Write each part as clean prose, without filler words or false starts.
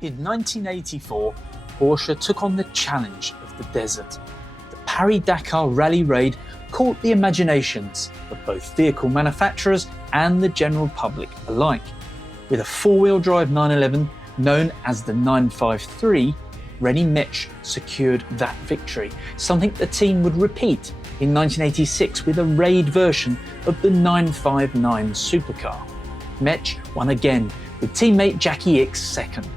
In 1984, Porsche took on the challenge of the desert. The Paris-Dakar Rally Raid caught the imaginations of both vehicle manufacturers and the general public alike. With a four-wheel drive 911 known as the 953, René Metz secured that victory, something the team would repeat in 1986 with a raid version of the 959 supercar. Metz won again, with teammate Jackie Ickx second.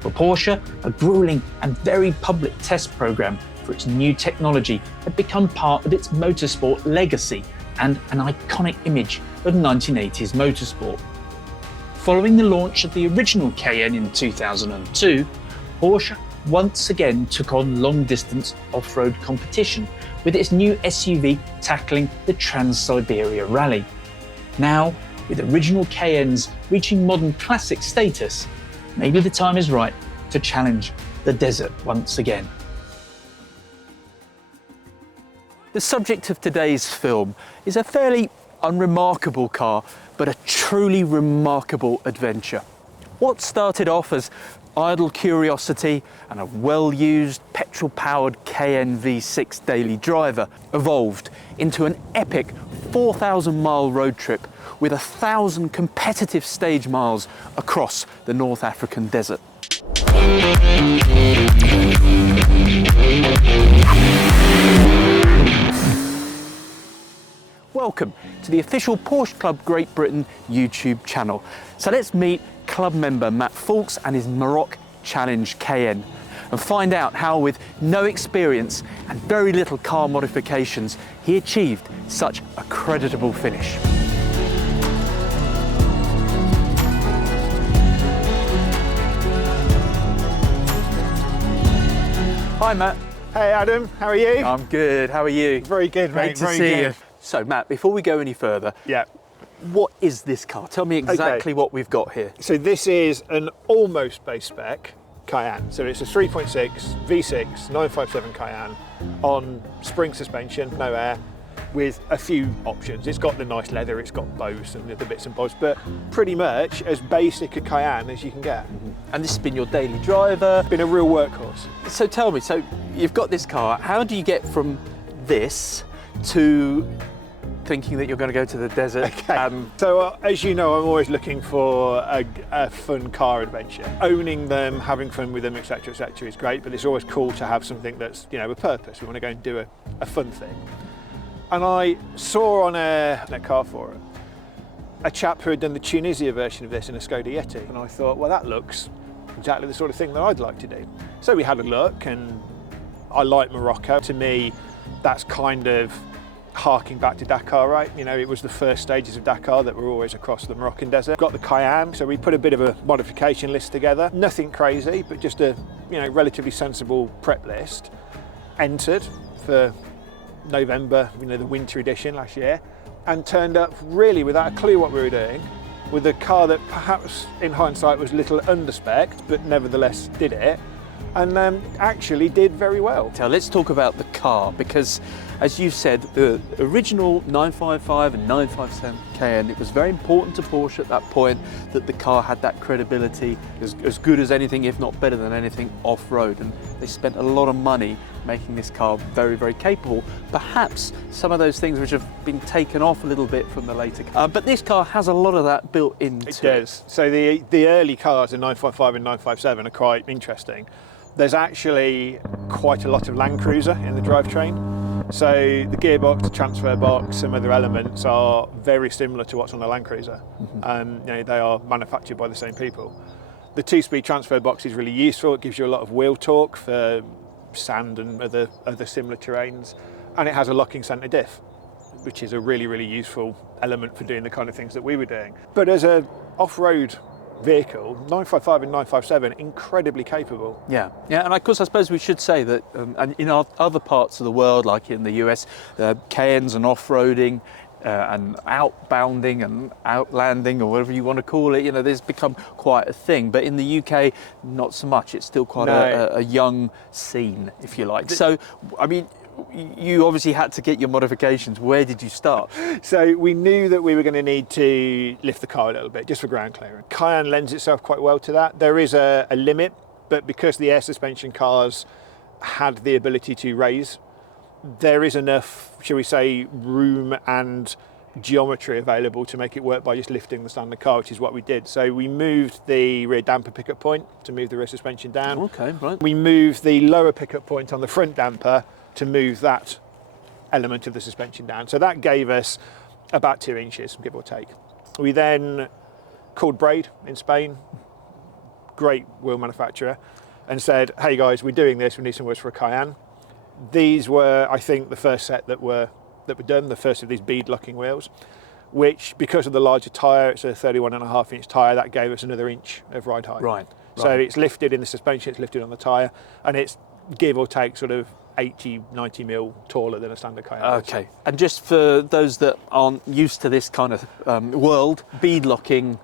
For Porsche, a gruelling and very public test programme for its new technology had become part of its motorsport legacy and an iconic image of 1980s motorsport. Following the launch of the original Cayenne in 2002, Porsche once again took on long-distance off-road competition with its new SUV tackling the Trans-Siberia Rally. Now, with original Cayennes reaching modern classic status, maybe the time is right to challenge the desert once again. The subject of today's film is a fairly unremarkable car, but a truly remarkable adventure. What started off as idle curiosity and a well-used petrol-powered Cayenne V6 daily driver evolved into an epic 4,000-mile road trip with 1,000 competitive stage miles across the North African desert. Welcome to the official Porsche Club Great Britain YouTube channel. So let's meet club member Matt Faulks and his Maroc Challenge Cayenne and find out how, with no experience and very little car modifications, he achieved such a creditable finish. Hi Matt. Hey Adam, how are you? I'm good, how are you? Very good, mate. Great to see you. So Matt, before we go any further, what is this car? Tell me exactly what we've got here. So this is an almost base spec Cayenne. So it's a 3.6 V6 957 Cayenne on spring suspension, no air, with a few options. It's got the nice leather, it's got bows and the bits and bobs, but pretty much as basic a Cayenne as you can get. And this has been your daily driver? Been a real workhorse. So tell me, so you've got this car, how do you get from this to thinking that you're going to go to the desert? Okay. So as you know, I'm always looking for a fun car adventure. Owning them, having fun with them, etc., etc., is great, but it's always cool to have something that's, you know, a purpose. We want to go and do a fun thing. And I saw on a car forum a chap who had done the Tunisia version of this in a Skoda Yeti, and I thought, well, that looks exactly the sort of thing that I'd like to do. So we had a look, and I like Morocco. To me, that's kind of harking back to Dakar, right? You know, it was the first stages of Dakar that were always across the Moroccan desert. Got the Cayenne, so we put a bit of a modification list together. Nothing crazy, but just a, you know, relatively sensible prep list. Entered for November, you know, the winter edition last year, and turned up really without a clue what we were doing, with a car that perhaps in hindsight was a little underspec, but nevertheless did it, and actually did very well. So let's talk about the car, because as you said, the original 955 and 957 Cayenne, it was very important to Porsche at that point that the car had that credibility, as good as anything, if not better than anything, off-road. And they spent a lot of money making this car very, very capable. Perhaps some of those things which have been taken off a little bit from the later cars. But this car has a lot of that built into it. It does. So the early cars, the 955 and 957, are quite interesting. There's actually quite a lot of Land Cruiser in the drivetrain. So the gearbox, the transfer box, some other elements are very similar to what's on the Land Cruiser. You know, they are manufactured by the same people. The two-speed transfer box is really useful. It gives you a lot of wheel torque for sand and other similar terrains. And it has a locking centre diff, which is a really, really useful element for doing the kind of things that we were doing. But as an off-road vehicle, 955 and 957, incredibly capable. Yeah, and of course I suppose we should say that and in other parts of the world, like in the US, Cayennes and off-roading and outbounding and outlanding, or whatever you want to call it, you know, there's become quite a thing. But in the UK, not so much. It's still quite a young scene, if you like. So, I mean, you obviously had to get your modifications. Where did you start? So we knew that we were going to need to lift the car a little bit just for ground clearance. Cayenne lends itself quite well to that. There is a limit, but because the air suspension cars had the ability to raise, there is enough, shall we say, room and geometry available to make it work by just lifting the standard car, which is what we did. So we moved the rear damper pickup point to move the rear suspension down. Okay, right. We moved the lower pickup point on the front damper to move that element of the suspension down. So that gave us about 2 inches, give or take. We then called Braid in Spain, great wheel manufacturer, and said, hey guys, we're doing this, we need some wheels for a Cayenne. These were, I think, the first set that were done, the first of these bead locking wheels, which, because of the larger tyre, it's a 31.5-inch tyre, that gave us another inch of ride height. Right. So it's lifted in the suspension, it's lifted on the tyre, and it's give or take sort of 80, 90 mil taller than a standard Cayenne. Okay. And just for those that aren't used to this kind of world, bead locking.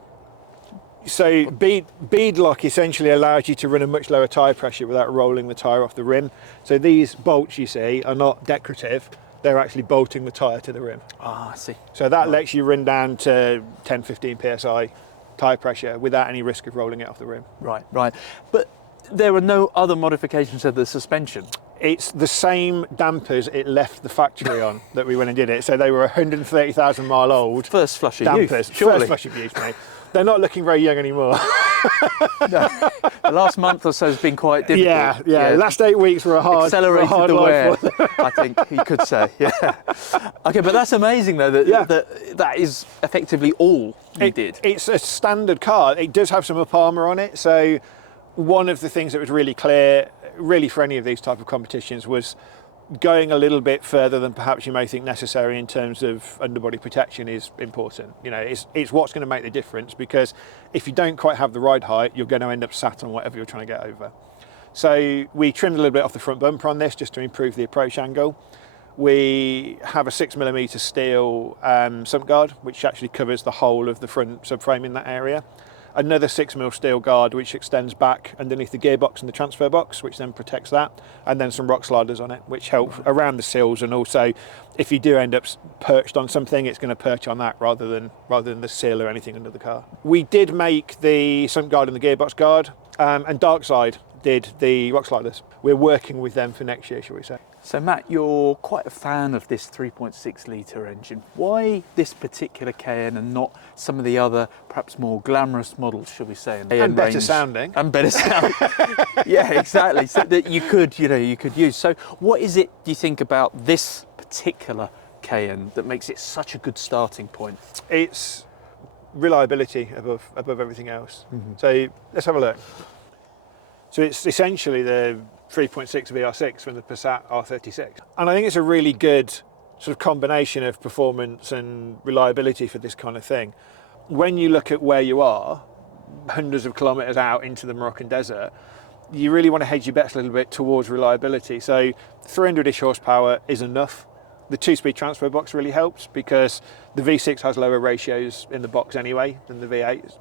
So bead lock essentially allows you to run a much lower tyre pressure without rolling the tyre off the rim. So these bolts you see are not decorative, they're actually bolting the tyre to the rim. Ah, I see. So that lets you run down to 10, 15 psi tyre pressure without any risk of rolling it off the rim. Right, right. But there are no other modifications of the suspension? It's the same dampers it left the factory on that we went and did it. So they were 130,000 mile old. First flush of dampers. youth, surely. First flush of youth, mate. They're not looking very young anymore. No. The last month or so has been quite difficult. Yeah. Last 8 weeks were a hard, accelerated hard the wear, life for them. I think you could say. Yeah. Okay, but that's amazing though. That is effectively all you did. It's a standard car. It does have some up armour on it. So one of the things that was really clear, really for any of these type of competitions, was going a little bit further than perhaps you may think necessary in terms of underbody protection is important. You know, it's what's going to make the difference, because if you don't quite have the ride height, you're going to end up sat on whatever you're trying to get over. So we trimmed a little bit off the front bumper on this just to improve the approach angle. We have a 6mm steel sump guard, which actually covers the whole of the front subframe in that area. Another 6mm steel guard which extends back underneath the gearbox and the transfer box, which then protects that, and then some rock sliders on it which help around the sills, and also if you do end up perched on something, it's going to perch on that rather than the sill or anything under the car. We did make the sump guard and the gearbox guard, and Darkside did the rock sliders. We're working with them for next year, shall we say. So Matt, you're quite a fan of this 3.6 litre engine. Why this particular Cayenne and not some of the other, perhaps more glamorous models, shall we say? And better sounding. And better sounding. Yeah, exactly. So that you could use. So what is it, do you think, about this particular Cayenne that makes it such a good starting point? It's reliability above everything else. Mm-hmm. So let's have a look. So it's essentially the 3.6 VR6 from the Passat R36. And I think it's a really good sort of combination of performance and reliability for this kind of thing. When you look at where you are, hundreds of kilometres out into the Moroccan desert, you really want to hedge your bets a little bit towards reliability. So 300-ish horsepower is enough. The 2-speed transfer box really helps because the V6 has lower ratios in the box anyway than the V8.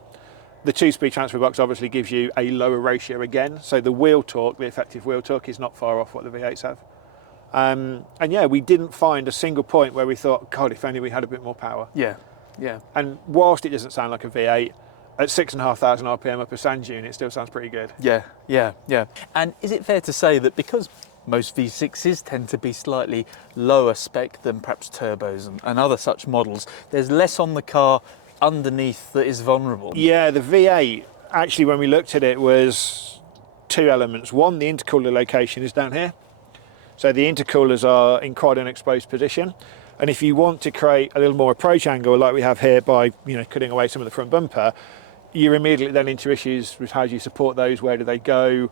The 2-speed transfer box obviously gives you a lower ratio again, so the wheel torque, the effective wheel torque, is not far off what the V8s have. And yeah, we didn't find a single point where we thought, God, if only we had a bit more power. Yeah. And whilst it doesn't sound like a V8, at 6,500 RPM up a sand dune, it still sounds pretty good. Yeah. And is it fair to say that because most V6s tend to be slightly lower spec than perhaps turbos and other such models, there's less on the car underneath that is vulnerable? Yeah, the V8, actually when we looked at it, was two elements. One, the intercooler location is down here. So the intercoolers are in quite an exposed position. And if you want to create a little more approach angle like we have here by cutting away some of the front bumper, you're immediately then into issues with how do you support those, where do they go.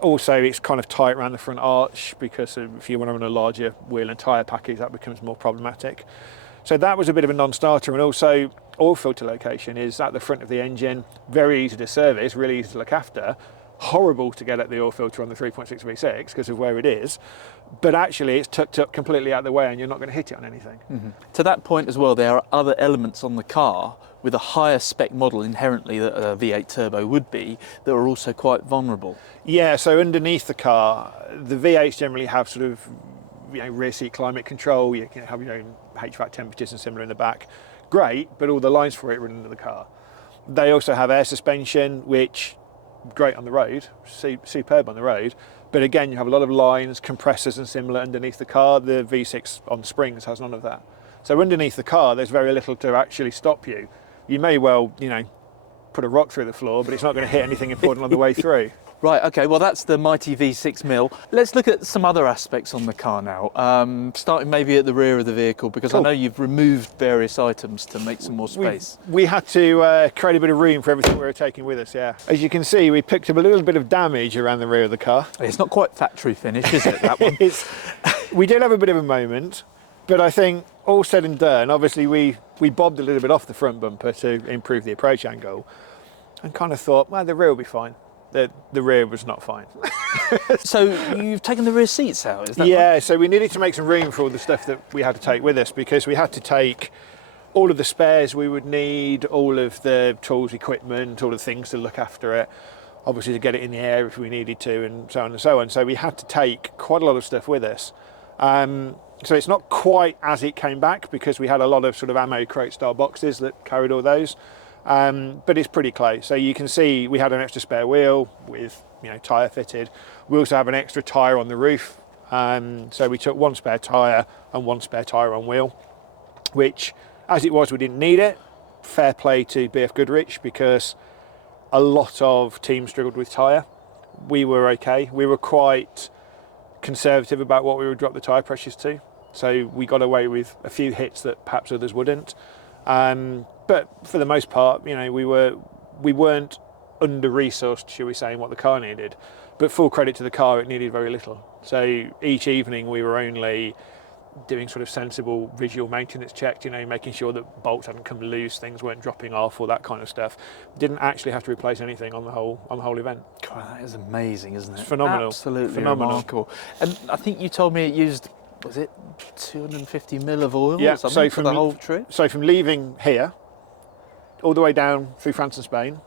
Also, it's kind of tight around the front arch because if you want to run a larger wheel and tyre package, that becomes more problematic. So that was a bit of a non-starter. And also, oil filter location is at the front of the engine, very easy to service, really easy to look after. Horrible to get at the oil filter on the 3.6 V6 because of where it is, but actually it's tucked up completely out of the way and you're not going to hit it on anything. Mm-hmm. To that point as well, there are other elements on the car with a higher spec model inherently that a V8 turbo would be that are also quite vulnerable. Yeah, so underneath the car, the V8s generally have sort of rear seat climate control, you can have your own HVAC temperatures and similar in the back. Great, but all the lines for it run under the car. They also have air suspension, which great on the road, superb on the road. But again, you have a lot of lines, compressors and similar underneath the car. The V6 on springs has none of that. So underneath the car, there's very little to actually stop you. You may well, put a rock through the floor, but it's not going to hit anything important on the way through. Right, okay, well that's the mighty V6 mill. Let's look at some other aspects on the car now, starting maybe at the rear of the vehicle, because Cool. I know you've removed various items to make some more space. We had to create a bit of room for everything we were taking with us, yeah. As you can see, we picked up a little bit of damage around the rear of the car. It's not quite factory finish, is it, that one? We did have a bit of a moment, but I think all said and done, obviously we bobbed a little bit off the front bumper to improve the approach angle, and kind of thought, well, the rear will be fine. The rear was not fine. So you've taken the rear seats out, is that Yeah, right? so we needed to make some room for all the stuff that we had to take with us, because we had to take all of the spares we would need, all of the tools, equipment, all the things to look after it, obviously to get it in the air if we needed to, and so on and so on. So we had to take quite a lot of stuff with us. So it's not quite as it came back, because we had a lot of sort of ammo crate style boxes that carried all those. But it's pretty close. So you can see we had an extra spare wheel with tyre fitted. We also have an extra tyre on the roof. So we took one spare tyre and one spare tyre on wheel, which as it was, we didn't need it. Fair play to BF Goodrich, because a lot of teams struggled with tyre. We were okay. We were quite conservative about what we would drop the tyre pressures to. So we got away with a few hits that perhaps others wouldn't. But for the most part, we weren't under-resourced, shall we say, in what the car needed. But full credit to the car, it needed very little. So each evening we were only doing sort of sensible visual maintenance checks, making sure that bolts hadn't come loose, things weren't dropping off, all that kind of stuff. Didn't actually have to replace anything on the whole event. God, that is amazing, isn't it? It's phenomenal. Absolutely Phenomenal. remarkable. And I think you told me it used, was it 250 mil of oil Yeah, or something for the whole trip? So from leaving here, all the way down through France and Spain,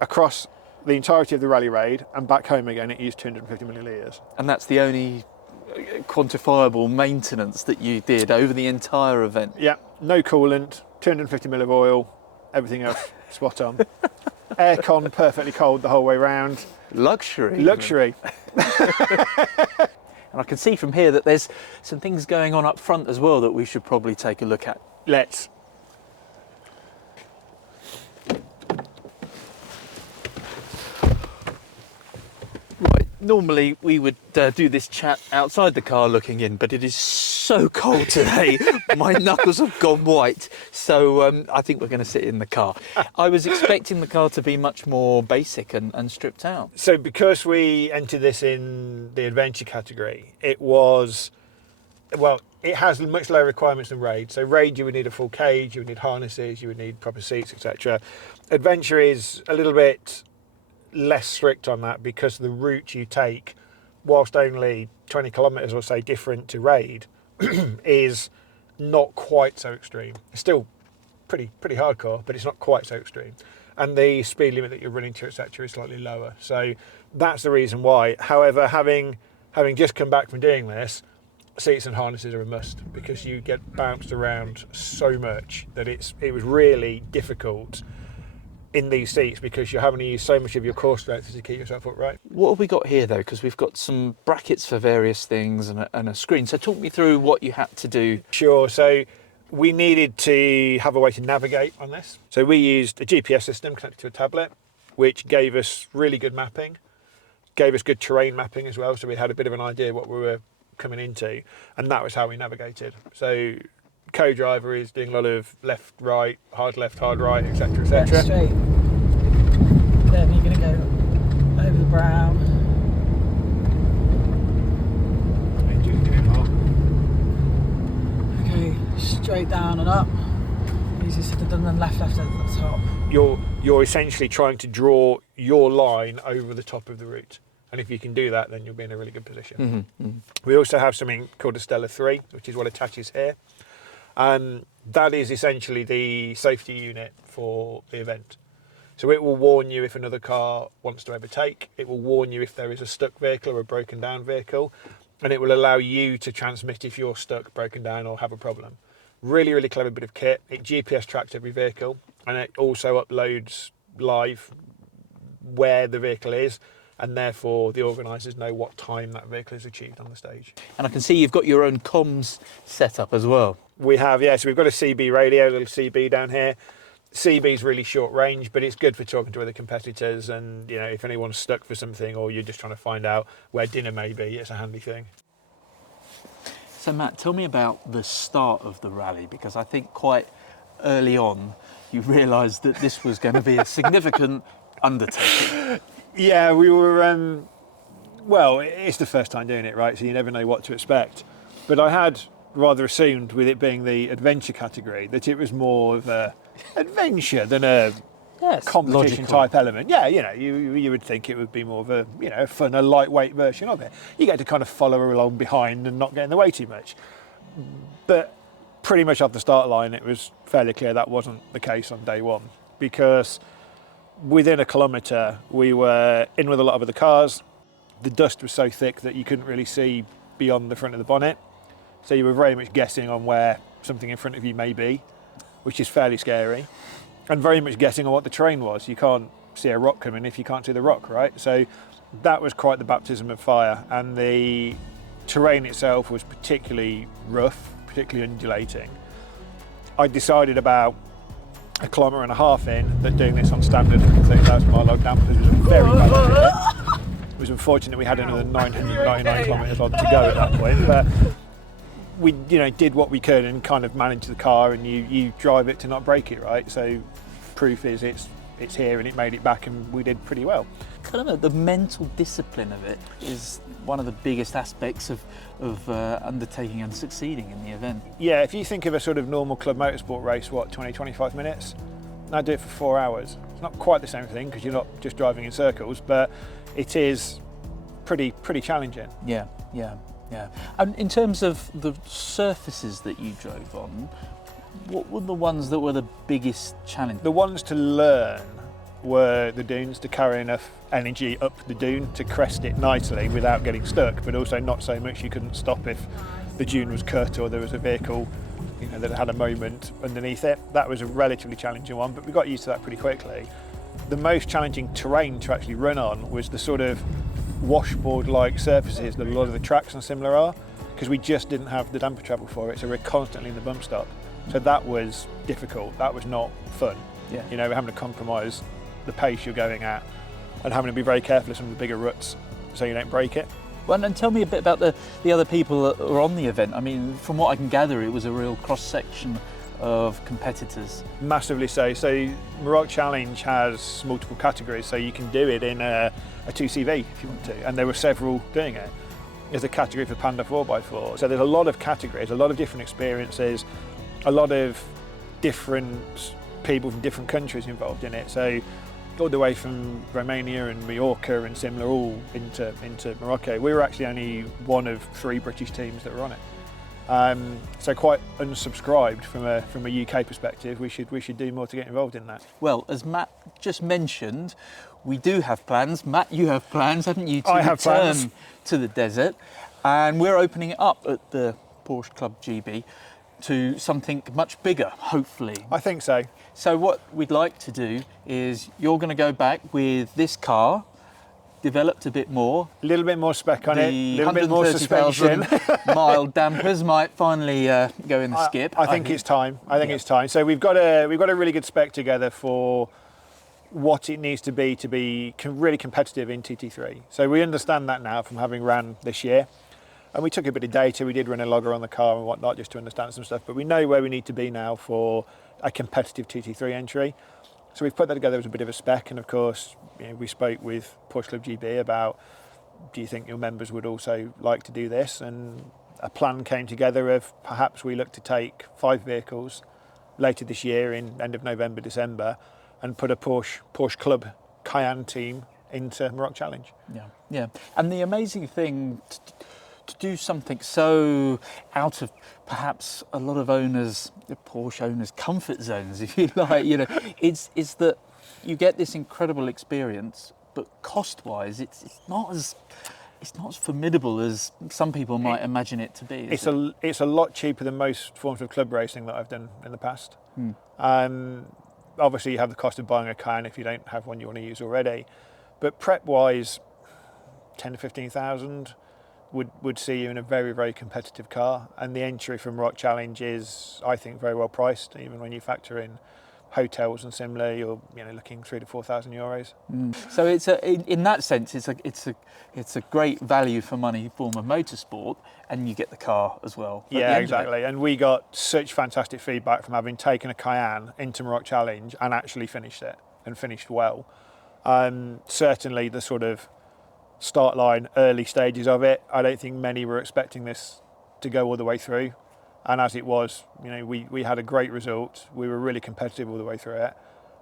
across the entirety of the rally raid, and back home again, it used 250 millilitres. And that's the only quantifiable maintenance that you did over the entire event? Yeah, no coolant, 250 mil of oil, everything else spot on. Aircon perfectly cold the whole way round. Luxury. Luxury. And I can see from here that there's some things going on up front as well that we should probably take a look at. Let's. Right, normally we would do this chat outside the car looking in, but it is so cold today. My knuckles have gone white, so I think we're going to sit in the car. I was expecting the car to be much more basic and stripped out. So because we entered this in the adventure category, it has much lower requirements than Raid. So Raid, you would need a full cage, you would need harnesses, you would need proper seats, etc. Adventure is a little bit less strict on that, because the route you take, whilst only 20 kilometres or so different to Raid, is not quite so extreme. It's still pretty hardcore, but it's not quite so extreme. And the speed limit that you're running to, etc., is slightly lower. So that's the reason why. However, having just come back from doing this, seats and harnesses are a must, because you get bounced around so much that it was really difficult in these seats, because you're having to use so much of your core strength to keep yourself upright. What have we got here though? Because we've got some brackets for various things and a screen. So talk me through what you had to do. Sure. So we needed to have a way to navigate on this. So we used a GPS system connected to a tablet, which gave us really good mapping, gave us good terrain mapping as well. So we had a bit of an idea what we were coming into, and that was how we navigated. So co-driver is doing a lot of left, right, hard right, etc., etc. Yeah, straight. Then you're going to go over the brown. Okay, straight down and up. Easier said than done, then left at the top. You're essentially trying to draw your line over the top of the route. And if you can do that, then you'll be in a really good position. We also have something called a Stellar 3, which is what attaches here. That is essentially the safety unit for the event. So it will warn you if another car wants to overtake. It will warn you if there is a stuck vehicle or a broken down vehicle. and it will allow you to transmit if you're stuck, broken down, or have a problem. Really, really clever bit of kit. It GPS tracks every vehicle, and it also uploads live where the vehicle is, and therefore the organisers know what time that vehicle has achieved on the stage. And I can see you've got your own comms set up as well. We have, yeah, so we've got a CB radio, a little CB down here. CB's really short range, but it's good for talking to other competitors, and you know, if anyone's stuck for something or you're just trying to find out where dinner may be, it's a handy thing. So Matt, tell me about the start of the rally, because I think quite early on you realised that this was going to be a significant undertaking. Yeah, we were, well, it's the first time doing it, right? So you never know what to expect. But I had rather assumed, with it being the adventure category, that it was more of a adventure than a competition type element. Yeah, you know, you would think it would be more of a, you know, fun, a lightweight version of it. You get to kind of follow along behind and not get in the way too much. But pretty much off the start line, it was fairly clear that wasn't the case on day one, because within a kilometre we were in with a lot of other cars. The dust was so thick that you couldn't really see beyond the front of the bonnet, so you were very much guessing on where something in front of you may be, which is fairly scary, and very much guessing on what the terrain was. You can't see a rock coming if you can't see the rock, right? So that was quite the baptism of fire, and the terrain itself was particularly rough, particularly undulating. I decided about 1.5 kilometres in that doing this on standard 30,000 mile log dampers was a very bad idea. It was unfortunate we had another 999 kilometres on to go at that point, but we, you know, did what we could and kind of managed the car, and you drive it to not break it, right? So proof is it's here, and it made it back, and we did pretty well. Kind of the mental discipline of it is one of the biggest aspects of undertaking and succeeding in the event. Yeah, if you think of a sort of normal club motorsport race, what, 20-25 minutes? Now do it for 4 hours. It's not quite the same thing because you're not just driving in circles, but it is pretty challenging. Yeah. And in terms of the surfaces that you drove on, what were the ones that were the biggest challenge? The ones to learn were the dunes, to carry enough energy up the dune to crest it nicely without getting stuck, but also not so much you couldn't stop if the dune was cut or there was a vehicle, you know, that had a moment underneath it. That was a relatively challenging one, but we got used to that pretty quickly. The most challenging terrain to actually run on was the sort of washboard-like surfaces that a lot of the tracks and similar are, because we just didn't have the damper travel for it, so we're constantly in the bump stop. So that was difficult. That was not fun. Yeah. You know, having to compromise the pace you're going at and having to be very careful of some of the bigger ruts so you don't break it. Well, and tell me a bit about the other people that were on the event. I mean, from what I can gather, it was a real cross-section of competitors. Massively so. So Maroc Challenge has multiple categories, so you can do it in a 2CV if you want to, and there were several doing it. There's a category for Panda 4x4, so there's a lot of categories, a lot of different experiences, a lot of different people from different countries involved in it. So all the way from Romania and Mallorca and similar, all into Morocco. We were actually only one of 3 British teams that were on it. So quite unsubscribed from a UK perspective. We should do more to get involved in that. Well, as Matt just mentioned, we do have plans. Matt, you have plans, haven't you, to I have return plans to the desert, and we're opening it up at the Porsche Club GB to something much bigger, hopefully. I think so. So what we'd like to do is you're going to go back with this car, developed a bit more. A little bit more spec on it, a little bit more 130,000 suspension. mild dampers might finally go in the skip. I think it's time. I think it's time. So we've got a really good spec together for what it needs to be really competitive in TT3. So we understand that now from having ran this year. And we took a bit of data, we did run a logger on the car and whatnot just to understand some stuff, but we know where we need to be now for a competitive TT3 entry. So we've put that together as a bit of a spec, and of course, you know, we spoke with Porsche Club GB about, do you think your members would also like to do this? And a plan came together of perhaps we look to take 5 vehicles later this year in end of November, December, and put a Porsche Club Cayenne team into Maroc Challenge. Yeah. And the amazing thing to do something so out of perhaps a lot of owners, the Porsche owners' comfort zones, if you like, you know, is that you get this incredible experience, but cost-wise, it's not as it's not as formidable as some people might imagine it to be. It's a lot cheaper than most forms of club racing that I've done in the past. Obviously, you have the cost of buying a Cayenne if you don't have one you want to use already. But prep-wise, 10 to 15,000 would see you in a very, very competitive car. And the entry from Maroc Challenge is, I think, very well priced. Even when you factor in hotels and similar, you're looking 3,000 to 4,000 euros. So it's in that sense, it's a great value for money form of motorsport, and you get the car as well. Yeah, exactly. And we got such fantastic feedback from having taken a Cayenne into Maroc Challenge and actually finished it, and finished well. Certainly the sort of start line, early stages of it, I don't think many were expecting this to go all the way through. And as it was, we had a great result. We were really competitive all the way through it.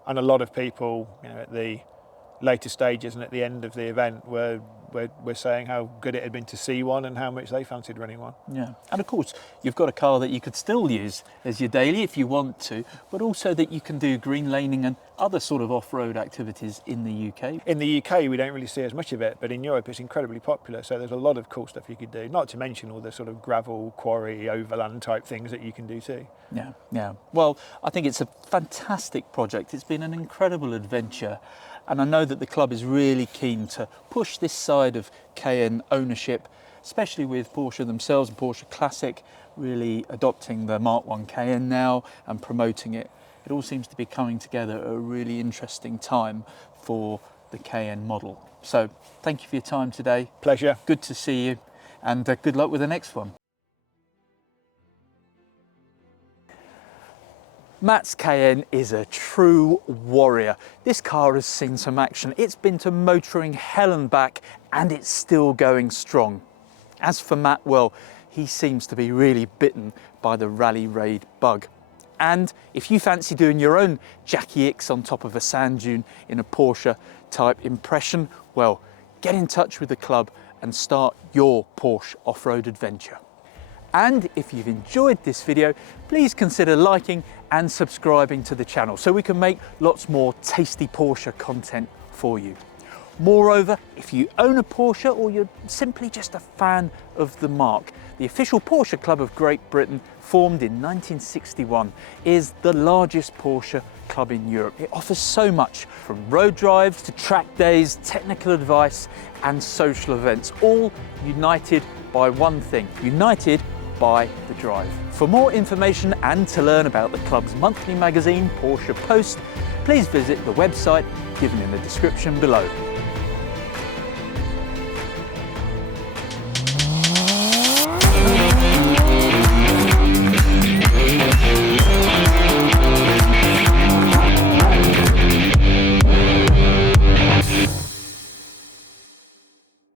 And a lot of people, at the later stages and at the end of the event were saying how good it had been to see one and how much they fancied running one. Yeah, and of course you've got a car that you could still use as your daily if you want to, but also that you can do green laning and other sort of off-road activities in the UK. In the UK we don't really see as much of it, but in Europe it's incredibly popular, so there's a lot of cool stuff you could do, not to mention all the sort of gravel, quarry, overland type things that you can do too. Yeah. Well, I think it's a fantastic project. It's been an incredible adventure. And I know that the club is really keen to push this side of Cayenne ownership, especially with Porsche themselves and Porsche Classic really adopting the Mark I Cayenne now and promoting it. It all seems to be coming together at a really interesting time for the Cayenne model. So thank you for your time today. Pleasure. Good to see you, and good luck with the next one. Matt's Cayenne is a true warrior. This car has seen some action. It's been to motoring hell and back, and it's still going strong. As for Matt, well, he seems to be really bitten by the rally raid bug. And if you fancy doing your own Jackie X on top of a sand dune in a Porsche type impression, well, get in touch with the club and start your Porsche off-road adventure. And if you've enjoyed this video, please consider liking and subscribing to the channel so we can make lots more tasty Porsche content for you. Moreover, if you own a Porsche or you're simply just a fan of the marque, the official Porsche Club of Great Britain, formed in 1961, is the largest Porsche club in Europe. It offers so much, from road drives to track days, technical advice and social events, all united by one thing, united by the drive. For more information and to learn about the club's monthly magazine, Porsche Post, please visit the website given in the description below.